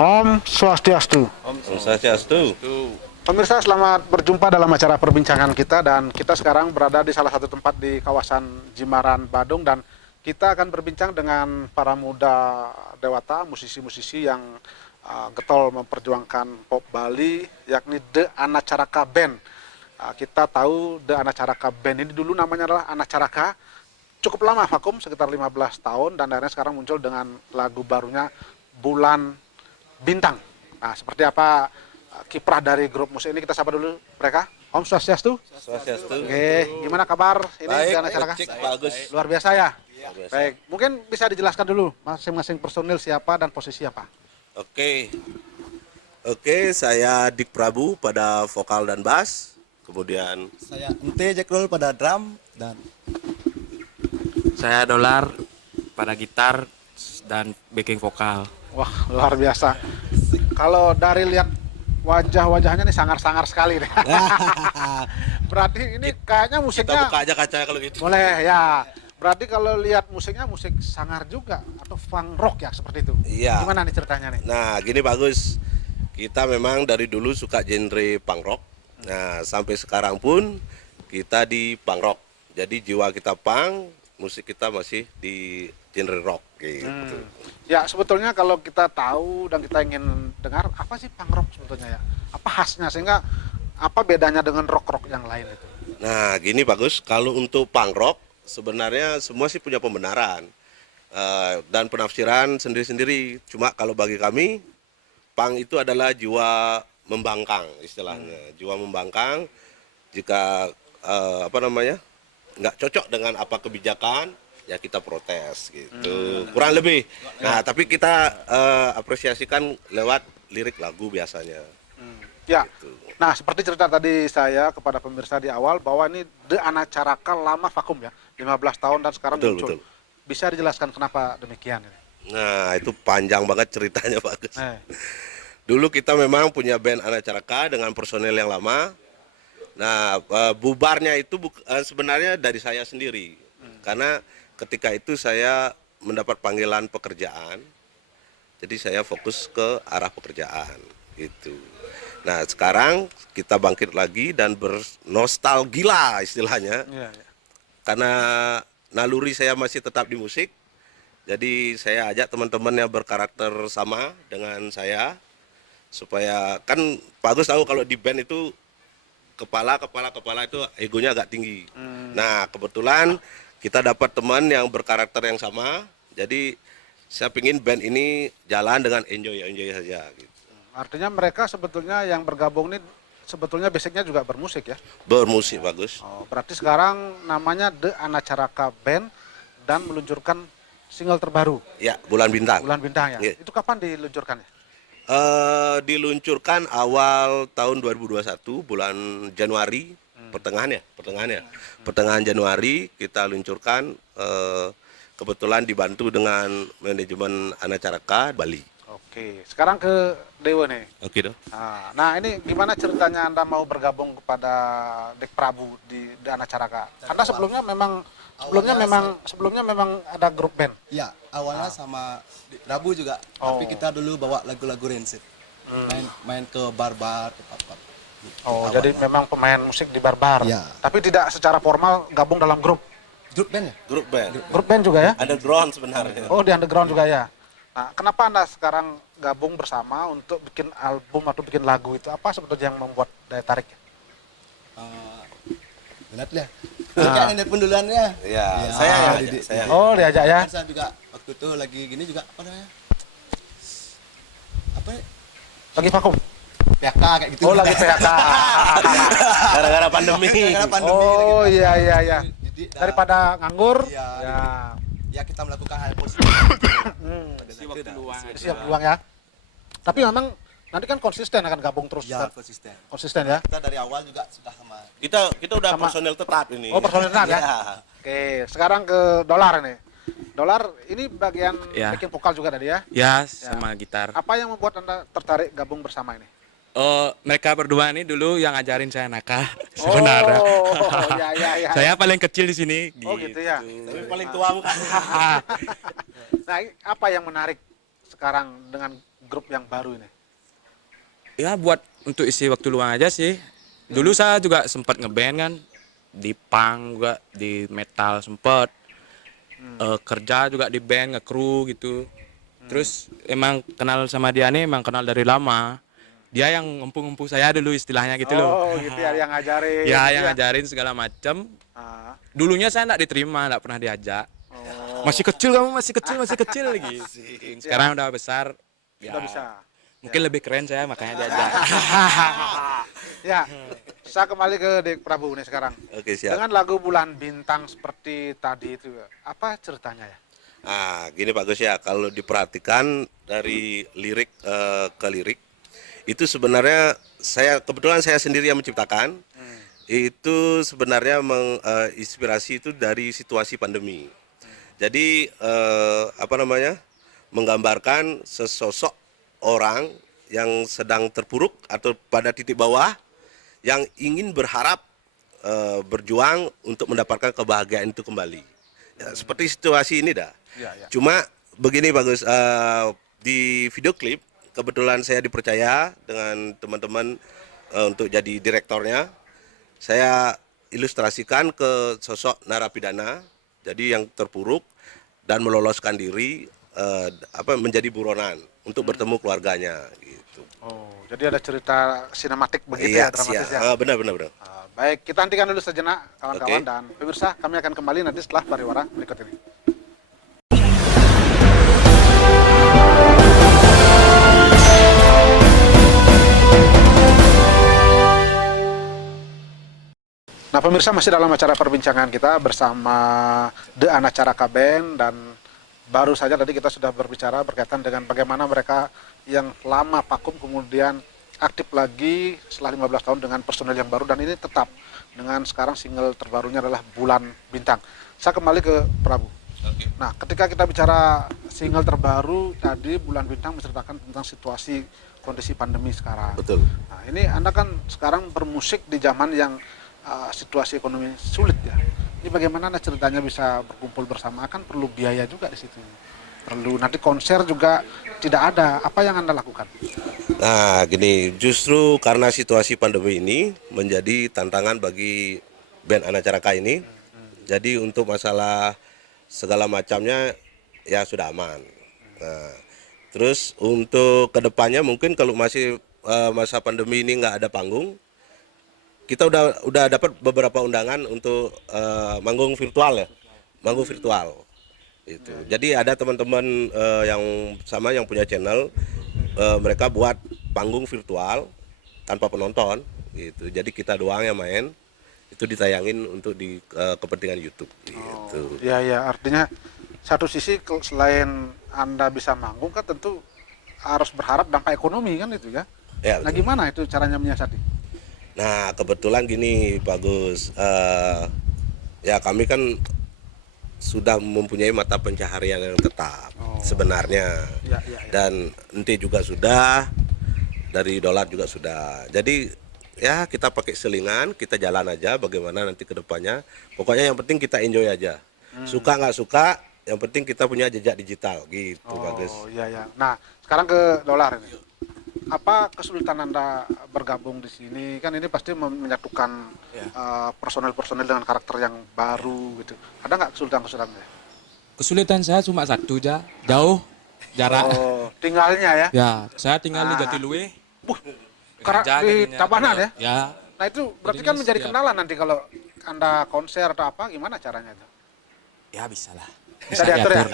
Om Swastiastu. Om Swastiastu. Pemirsa, selamat berjumpa dalam acara perbincangan kita, dan kita sekarang berada di salah satu tempat di kawasan Jimbaran, Badung, dan kita akan berbincang dengan para muda dewata, musisi-musisi yang getol memperjuangkan pop Bali, yakni The Anacaraka Band. Kita tahu The Anacaraka Band ini dulu namanya adalah Anacaraka, cukup lama vakum, sekitar 15 tahun, dan akhirnya sekarang muncul dengan lagu barunya Bulan Bintang. Nah, seperti apa kiprah dari grup musik ini, kita sapa dulu mereka. Om Swastiastu. Swastiastu. Oke, gimana kabar ini Baik, di Anacaraka? bagus. Luar biasa ya? Luar biasa. Baik, mungkin bisa dijelaskan dulu masing-masing personil siapa dan posisi apa? Oke, saya Dik Prabu pada vokal dan bass. Kemudian Saya Ente Jack Roll pada drum dan Saya Dolar pada gitar dan backing vokal. Wah, luar biasa. Kalau dari lihat wajah-wajahnya nih sangar-sangar sekali deh. Berarti ini kayaknya kita musiknya buka aja kaca kalau gitu. boleh ya. Berarti kalau lihat musiknya musik sangar juga atau funk rock ya, seperti itu. Iya. Gimana nih ceritanya nih? Nah, gini bagus. Kita memang dari dulu suka genre punk rock. Nah, sampai sekarang pun kita di punk rock. Jadi jiwa kita punk, musik kita masih di genre rock gitu. Ya, sebetulnya kalau kita tahu dan kita ingin dengar apa sih punk rock sebetulnya ya? Apa khasnya, sehingga apa bedanya dengan rock-rock yang lain itu? Nah, gini bagus. Kalau untuk punk rock sebenarnya semua sih punya pembenaran dan penafsiran sendiri-sendiri. Cuma kalau bagi kami, punk itu adalah jiwa membangkang istilahnya. Jiwa membangkang jika nggak cocok dengan apa kebijakan, ya kita protes gitu. Kurang lebih. Nah, tapi kita apresiasikan lewat lirik lagu biasanya. Ya. Gitu. Nah, seperti cerita tadi saya kepada pemirsa di awal bahwa ini The Anacaraka lama vakum ya, 15 tahun dan sekarang Betul, muncul. betul. Bisa dijelaskan kenapa demikian ini? Nah, itu panjang banget ceritanya bagus. Eh, Dulu kita memang punya band Anacaraka dengan personel yang lama. Nah, bubarnya itu sebenarnya dari saya sendiri. Karena ketika itu saya mendapat panggilan pekerjaan. Jadi saya fokus ke arah pekerjaan gitu. Nah, sekarang kita bangkit lagi dan bernostalgia istilahnya. iya, iya. Karena naluri saya masih tetap di musik. Jadi saya ajak teman-teman yang berkarakter sama dengan saya, supaya kan Pak Agus tahu kalau di band itu kepala itu egonya agak tinggi. Nah, kebetulan kita dapat teman yang berkarakter yang sama, jadi saya pingin band ini jalan dengan enjoy saja gitu. Artinya mereka sebetulnya yang bergabung ini sebetulnya basicnya juga bermusik ya? Bermusik bagus. Oh, berarti sekarang namanya The Anacaraka Band dan meluncurkan single terbaru, Ya, Bulan Bintang. Bulan Bintang ya? Iya. Itu kapan diluncurkan ya? Diluncurkan awal tahun 2021 bulan Januari, pertengahan Januari kita luncurkan, kebetulan dibantu dengan manajemen Anacaraka Bali. Oke, sekarang ke Dewa nih. Oke dong. Nah, ini gimana ceritanya Anda mau bergabung kepada Dik Prabu di The Anacaraka? Karena sebelumnya memang ada grup band. ya awalnya sama Rabu juga, tapi kita dulu bawa lagu-lagu Rancid. Main ke bar-bar, ke pub-pub. Oh, Awalnya. jadi memang pemain musik di bar-bar. Ya. Tapi tidak secara formal gabung dalam grup. Grup band ya? Grup band. Grup band juga ya? Underground sebenarnya. Oh, di underground juga ya. Nah, kenapa Anda sekarang gabung bersama untuk bikin album atau bikin lagu itu? Apa sebetulnya yang membuat daya tarik? Benar lah. Kan ini pun duluan ya. Iya, Ya, saya yang Didik. ajak, saya. Oh, diajak ya? Kan saya juga waktu itu lagi gini juga apa namanya? Apa ya? Lagi vakum? PHK kayak gitu. Oh, lagi PHK. Gara-gara pandemi. Gara-gara pandemi. Oh, gitu. iya, iya, iya. Jadi, Daripada nganggur, Iya, ya ya kita melakukan hal positif. siap peluang ya. Tapi memang nanti kan konsisten akan gabung terus. Ya, kan? konsisten. Konsisten ya. Kita dari awal juga sudah sama. Kita udah Sama- personel tetap ini. Oh, personel tetap ya? Iya. Oke, sekarang ke Dolar ini. Dolar ini bagian Ya. bikin vokal juga tadi ya. Ya, sama gitar. Apa yang membuat Anda tertarik gabung bersama ini? Oh, mereka berdua ini dulu yang ngajarin saya naka sebenarnya. Oh, ya, ya, ya. Saya paling kecil di sini. Oh, gitu ya. Tapi paling tua bukan. Nah, apa yang menarik sekarang dengan grup yang baru ini? Ya buat untuk isi waktu luang aja sih. Dulu saya juga sempat ngeband kan, di punk juga, di metal sempat. Kerja juga di band, nge-crew gitu. Terus emang kenal sama dia nih, emang kenal dari lama. Dia yang ngempung-ngempung saya dulu istilahnya gitu loh. Oh gitu ya, yang ngajarin. Ya, gitu yang ngajarin segala macam. Ah. Dulunya saya nggak diterima, nggak pernah diajak. Oh, Masih kecil kamu, masih kecil lagi. Sekarang udah besar. Ya, sudah bisa. mungkin lebih keren saya makanya diajak. Ya, saya kembali ke Dek Prabu nih sekarang. Oke, siap. Dengan lagu Bulan Bintang seperti tadi itu, apa ceritanya ya? Nah, gini Pak Gus ya, kalau diperhatikan dari lirik ke lirik, itu sebenarnya kebetulan saya sendiri yang menciptakan. Itu sebenarnya menginspirasi itu dari situasi pandemi. Jadi menggambarkan sesosok orang yang sedang terpuruk atau pada titik bawah yang ingin berharap berjuang untuk mendapatkan kebahagiaan itu kembali. Ya, seperti situasi ini dah. Ya, ya. Cuma begini bagus, di video klip kebetulan saya dipercaya dengan teman-teman untuk jadi direktornya. Saya ilustrasikan ke sosok narapidana, jadi yang terpuruk dan meloloskan diri menjadi buronan untuk bertemu keluarganya gitu. Oh, jadi ada cerita sinematik begitu ya, dramatis ya. Benar. Baik, kita hentikan dulu sejenak kawan-kawan Oke. dan pemirsa, kami akan kembali nanti setelah pariwara berikut ini. Nah pemirsa, masih dalam acara perbincangan kita bersama The Anacaraka Band, dan baru saja tadi kita sudah berbicara berkaitan dengan bagaimana mereka yang lama vakum kemudian aktif lagi setelah 15 tahun dengan personel yang baru, dan ini tetap dengan sekarang single terbarunya adalah Bulan Bintang. Saya kembali ke Prabu. Nah ketika kita bicara single terbaru tadi, Bulan Bintang menceritakan tentang situasi kondisi pandemi sekarang. Betul. Nah ini Anda kan sekarang bermusik di zaman yang situasi ekonomi sulit ya. Ini bagaimana Anda ceritanya bisa berkumpul bersama? Kan perlu biaya juga di situ. Perlu nanti konser juga tidak ada. Apa yang Anda lakukan? Nah, gini, justru karena situasi pandemi ini menjadi tantangan bagi band Anacaraka ini. Jadi untuk masalah segala macamnya ya sudah aman. Nah, terus untuk kedepannya mungkin kalau masih masa pandemi ini nggak ada panggung, kita udah dapat beberapa undangan untuk manggung virtual ya, manggung virtual. Itu. Jadi ada teman-teman yang sama yang punya channel, mereka buat panggung virtual tanpa penonton. Gitu. Jadi kita doang yang main, itu ditayangin untuk di kepentingan YouTube. Gitu. Iya ya, artinya satu sisi selain Anda bisa manggung kan tentu harus berharap dampak ekonomi kan itu ya. Ya, Nah betul. gimana itu caranya menyiasati? Nah kebetulan gini Pak Gus, ya kami kan sudah mempunyai mata pencaharian yang tetap sebenarnya, Ya. dan ente juga sudah, dari dolar juga sudah. Jadi ya kita pakai selingan, kita jalan aja bagaimana nanti ke depannya. Pokoknya yang penting kita enjoy aja. Suka nggak suka, yang penting kita punya jejak digital gitu Pak Gus. Oh iya. Nah sekarang ke dolar ini. Apa kesulitan Anda bergabung di sini? Kan ini pasti menyatukan personel-personel dengan karakter yang baru gitu. Ada nggak kesulitan-kesulitannya? Kesulitan saya cuma satu aja, jauh jarak. Oh, tinggalnya ya? Ya, saya tinggal di Jatiluwe. Karena Kerja di jadinya Tabanan kalau- ya? Ya, Nah itu berarti Jadinya kan menjadi setiap- kendala nanti kalau Anda konser atau apa, gimana caranya itu? ya bisa lah. Bisa diatur ya?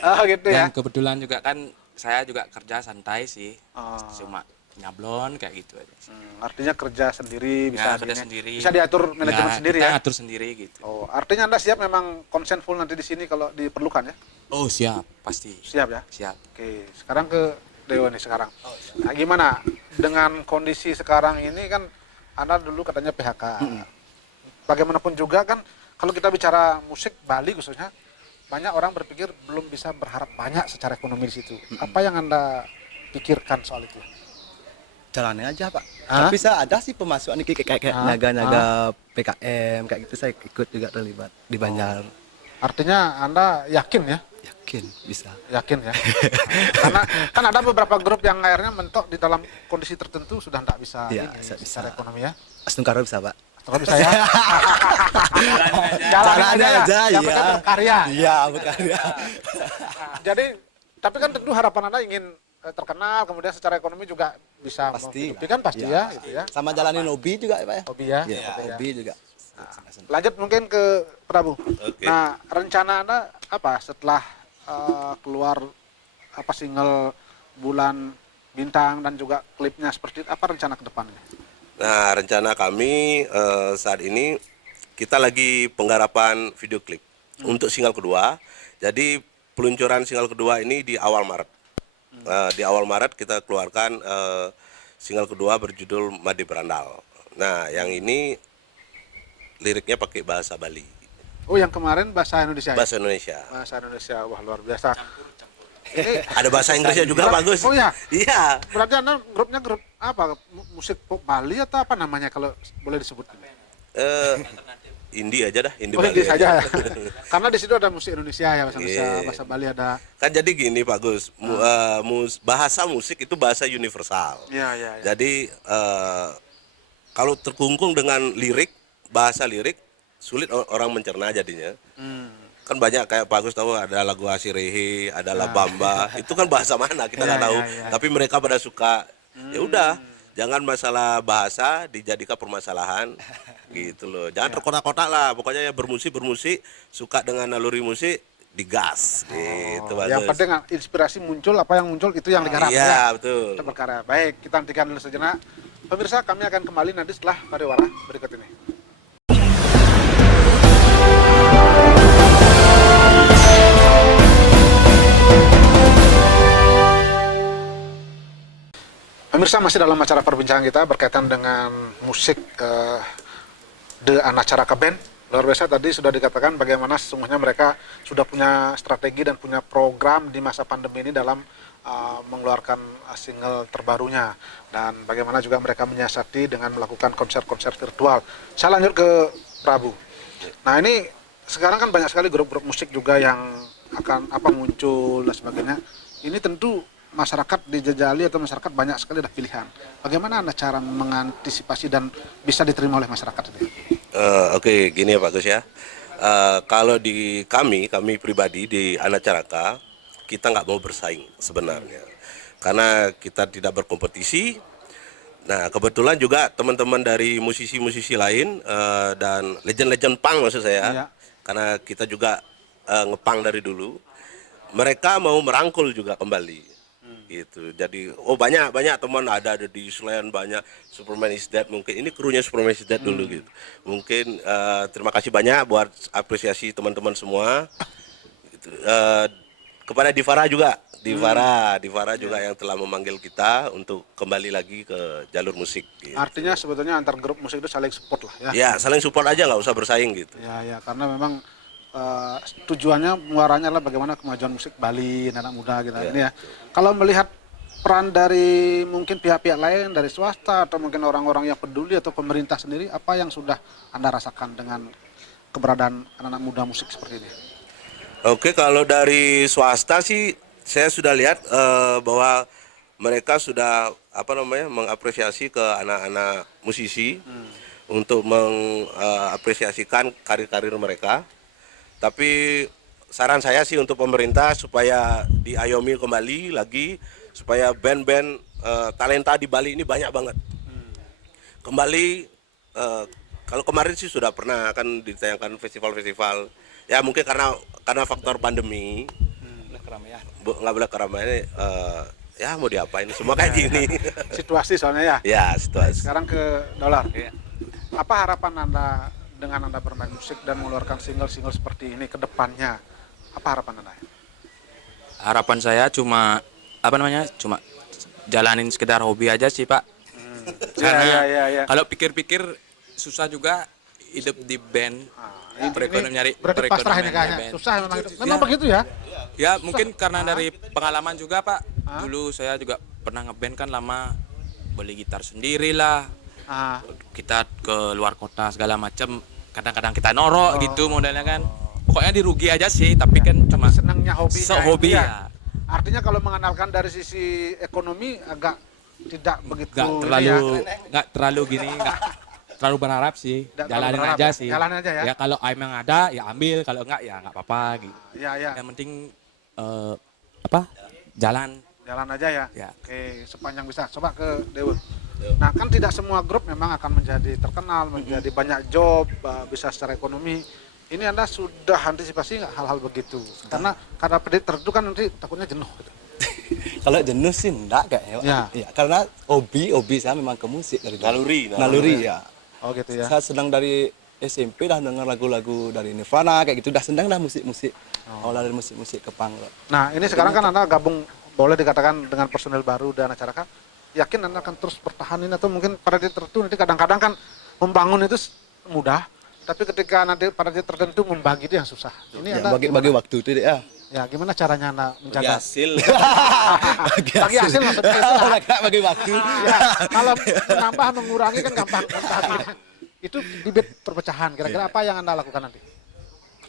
Oh gitu ya? Dan kebetulan juga kan saya juga kerja santai sih, Oh. cuma nyablon kayak gitu aja. Artinya kerja sendiri, bisa Ya, kerja gini. sendiri. Bisa diatur manajemen Ya, sendiri kita ya? atur sendiri gitu. Oh, artinya Anda siap memang konsen full nanti di sini kalau diperlukan ya? Oh siap, pasti. Siap ya? Siap. Oke, sekarang ke Dewa nih sekarang. Nah, gimana dengan kondisi sekarang ini kan Anda dulu katanya PHK. Bagaimanapun juga kan kalau kita bicara musik Bali khususnya, banyak orang berpikir belum bisa berharap banyak secara ekonomi di situ. Apa yang Anda pikirkan soal itu? Jalannya aja Pak. Hah? Tapi saya ada sih pemasukan ini kayak Hah? naga-naga PKM kayak gitu, saya ikut juga terlibat di Banjar. Artinya Anda yakin ya Yakin bisa. Yakin ya? Karena kan ada beberapa grup yang akhirnya mentok di dalam kondisi tertentu sudah tidak bisa Iya, ini, bisa. secara ekonomi ya. Astungkara bisa, Pak. Kalau bisa ya. Jalan aja, yang penting iya. berkarya. Iya, berkarya. Jadi, tapi kan tentu harapan Anda ingin terkenal, kemudian secara ekonomi juga bisa Pasti menghidupi kan pasti ya, gitu ya. Sama jalanin hobi juga ya, Pak ya. Hobi ya. Iya, hobi ya. hobi juga. Lanjut mungkin ke Prabu. Oke. Nah, rencana Anda apa setelah keluar apa single Bulan Bintang dan juga klipnya seperti itu, apa rencana ke depannya? Nah, rencana kami saat ini kita lagi penggarapan video klip untuk single kedua. Jadi peluncuran single kedua ini di awal Maret. Di awal Maret kita keluarkan single kedua berjudul Made Berandal. Nah, yang ini liriknya pakai bahasa Bali. Oh, yang kemarin bahasa Indonesia. Ya? Bahasa Indonesia. Bahasa Indonesia, wah luar biasa. Ada bahasa Inggrisnya juga bagus. Oh ya, Iya. berarti Anda grupnya grup apa? Musik pop Bali atau apa namanya kalau boleh disebut? Indie aja dah, indie Oh, Bali Inggris saja ya. Karena di situ ada musik Indonesia ya, bahasa Indonesia, Iya. bahasa Bali ada. Kan jadi gini Pak Gus, bahasa musik itu bahasa universal. Iya, iya, iya. Jadi kalau terkungkung dengan lirik, bahasa lirik, sulit orang mencerna jadinya. Kan banyak kayak Pak Gus tahu ada lagu Asirehe, ada Labamba, itu kan bahasa mana kita nggak Iya, tahu. iya, iya. Tapi mereka pada suka. Ya udah, jangan masalah bahasa dijadikan permasalahan, gitu loh. Jangan terkotak-kotak lah. Pokoknya ya bermusik, suka dengan naluri musik, digas, gitu Pak Yang Gus. penting inspirasi muncul, apa yang muncul itu yang digarap. Iya, ya. betul. Kita berkarya. Baik, kita hentikan dulu sejenak. Pemirsa, kami akan kembali nanti setelah pariwara berikut ini. Pemirsa, masih dalam acara perbincangan kita berkaitan dengan musik The Anacaraka Band. Luar biasa, tadi sudah dikatakan bagaimana sesungguhnya mereka sudah punya strategi dan punya program di masa pandemi ini dalam mengeluarkan single terbarunya, dan bagaimana juga mereka menyiasati dengan melakukan konser-konser virtual. Saya lanjut ke Prabu. Nah, ini sekarang kan banyak sekali grup-grup musik juga yang akan muncul dan sebagainya. Ini tentu masyarakat dijajali atau masyarakat banyak sekali ada pilihan. Bagaimana Anda cara mengantisipasi dan bisa diterima oleh masyarakat itu? Oke, gini ya Pak Gus ya. Kalau di kami pribadi di Anacaraka, kita nggak mau bersaing sebenarnya. Karena kita tidak berkompetisi. Nah, kebetulan juga teman-teman dari musisi-musisi lain dan legend-legend punk maksud saya. Iya. Karena kita juga ngepang dari dulu. Mereka mau merangkul juga kembali. Gitu. Jadi banyak teman ada di Selain, banyak Superman is Dead, mungkin ini krunya Superman is Dead dulu gitu. Mungkin terima kasih banyak buat apresiasi teman-teman semua. Gitu. Kepada Divara juga, Divara juga yang telah memanggil kita untuk kembali lagi ke jalur musik. Gitu. Artinya sebetulnya antar grup musik itu saling support lah ya. Ya, saling support aja, nggak usah bersaing gitu. Ya, karena memang tujuannya muaranya adalah bagaimana kemajuan musik Bali, anak muda gitu ini ya. Kalau melihat peran dari mungkin pihak-pihak lain, dari swasta atau mungkin orang-orang yang peduli atau pemerintah sendiri, apa yang sudah Anda rasakan dengan keberadaan anak-anak muda musik seperti ini? Oke, kalau dari swasta sih saya sudah lihat bahwa mereka sudah mengapresiasi ke anak-anak musisi untuk mengapresiasikan karir-karir mereka. Tapi saran saya sih untuk pemerintah supaya diayomi kembali lagi, supaya band-band talenta di Bali ini banyak banget. Kembali, kalau kemarin sih sudah pernah kan ditayangkan festival-festival. Ya mungkin karena faktor pandemi, nggak boleh keramaian. Ya mau diapain, semua kayak gini. Situasi soalnya ya. Ya situasi. Sekarang ke Dolar. Apa harapan Anda dengan Anda bermain musik dan mengeluarkan single-single seperti ini ke depannya? Apa harapan Anda? Harapan saya cuma cuma jalanin sekedar hobi aja sih Pak. Karena Ya. kalau pikir-pikir susah juga hidup di band. Berarti pasrah ini kayaknya. band. Susah memang itu. Memang begitu ya? Ya mungkin karena dari pengalaman juga Pak. Dulu saya juga pernah ngeband kan lama, beli gitar sendiri lah. Kita ke luar kota segala macam. Kadang-kadang kita norok gitu modelnya kan. pokoknya dirugi aja sih, tapi kan cuma senangnya hobinya hobi itu ya. Artinya kalau mengenalkan dari sisi ekonomi agak tidak begitu Nggak ini terlalu ya. nggak terlalu gini, nggak terlalu berharap sih. Nggak terlalu Jalanin berharap aja ya. sih. Jalanin aja ya. Ya kalau emang ada ya ambil, kalau enggak ya nggak apa-apa gitu. Ya, ya. Yang penting apa? Jalan. Jalan aja ya. Ya. Oke, sepanjang bisa. Coba ke Dewa. Nah, kan tidak semua grup memang akan menjadi terkenal, menjadi banyak job, bisa secara ekonomi. Ini Anda sudah antisipasi nggak hal-hal begitu? Karena tertentu kan nanti takutnya jenuh. Gitu. Kalau jenuh sih enggak kayaknya. Ya. Iya, karena hobi saya memang ke musik dari dulu. Naluri ya. Oh gitu ya. Saya senang dari SMP dah dengar lagu-lagu dari Nirvana kayak gitu, dah senang dah musik-musik. Awal dari musik-musik ke punk rock. Nah, ini sekarang kan Anda gabung, boleh dikatakan dengan personel baru dan acara kan. Yakin Anda akan terus pertahanin atau mungkin pada titik tertentu nanti kadang-kadang kan membangun itu mudah, tapi ketika nanti pada titik tertentu membagi itu yang susah. Ini Ya, Anda bagi waktu itu ya. ya gimana caranya Anda menjaga hasil. bagi hasil maksudnya itu bagi waktu. ya, kalau menambah mengurangi kan gampang. Itu bibit perpecahan. Kira-kira apa yang Anda lakukan nanti?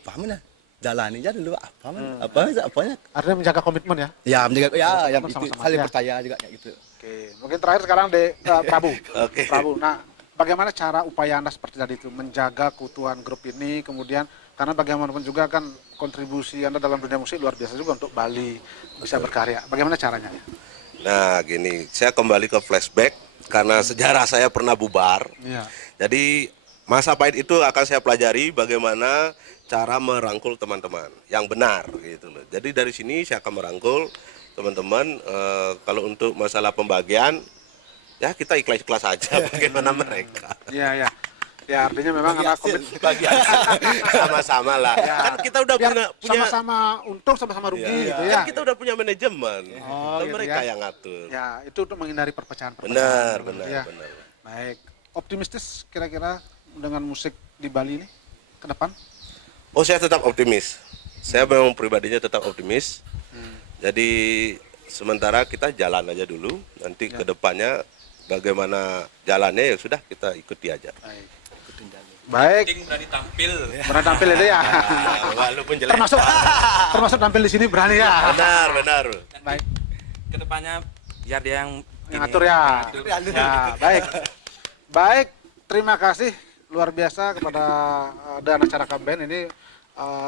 Apa mana? Jalani aja dulu apanya. Artinya menjaga komitmen ya. Ya, menjaga ya yang itu Sama-sama. saling Ya. percaya juga kayak gitu. Oke, mungkin terakhir sekarang de Prabu. Oke. Prabu. Nah, bagaimana cara upaya Anda seperti tadi itu menjaga keutuhan grup ini, kemudian karena bagaimanapun juga kan kontribusi Anda dalam dunia musik luar biasa juga untuk Bali bisa berkarya. Bagaimana caranya? Nah, gini, saya kembali ke flashback karena sejarah saya pernah bubar. Iya. Jadi masa pahit itu akan saya pelajari bagaimana cara merangkul teman-teman yang benar gitu loh. Jadi dari sini saya akan merangkul teman-teman. Kalau untuk masalah pembagian ya kita ikhlas-ikhlas aja bagaimana mereka. Iya, iya. Ya artinya memang Anda Bagi sama-sama lah. Kan kita udah biar punya sama-sama untung sama-sama rugi gitu kan ya. kita udah punya manajemen. Oh, Kan gitu mereka ya. yang ngatur. Ya, itu untuk menghindari perpecahan-perpecahan. Benar, gitu benar, ya. benar. Baik. Optimistis kira-kira dengan musik di Bali ini ke depan? Oh, saya tetap optimis. Saya memang pribadinya tetap optimis. Jadi sementara kita jalan aja dulu. Nanti ke depannya bagaimana jalannya ya sudah kita ikuti aja. Baik. Baik. Berani tampil. Berani tampil itu ya. Walaupun jelek. Termasuk tampil di sini berani ya. Benar, benar. Baik. Kedepannya biar dia yang Yang ngatur ya. Ya, baik. Baik, terima kasih luar biasa kepada dan acara Band ini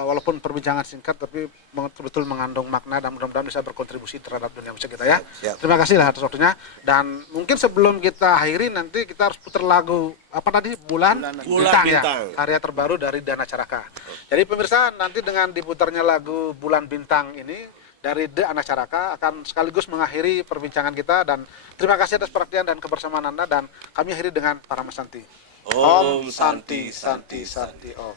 walaupun perbincangan singkat tapi betul-betul mengandung makna dan mudah-mudahan bisa berkontribusi terhadap dunia musik kita ya. Siap. Terima kasih lah atas waktunya dan mungkin sebelum kita akhiri nanti kita harus putar lagu apa tadi Bulan Bulan ya, Bintang. karya terbaru dari Dana Caraka. Jadi pemirsa nanti dengan diputarnya lagu Bulan Bintang ini dari The Anak Caraka akan sekaligus mengakhiri perbincangan kita dan terima kasih atas perhatian dan kebersamaan Anda dan kami akhiri dengan Para Santi. Om Santi, Santi, Santi. Om.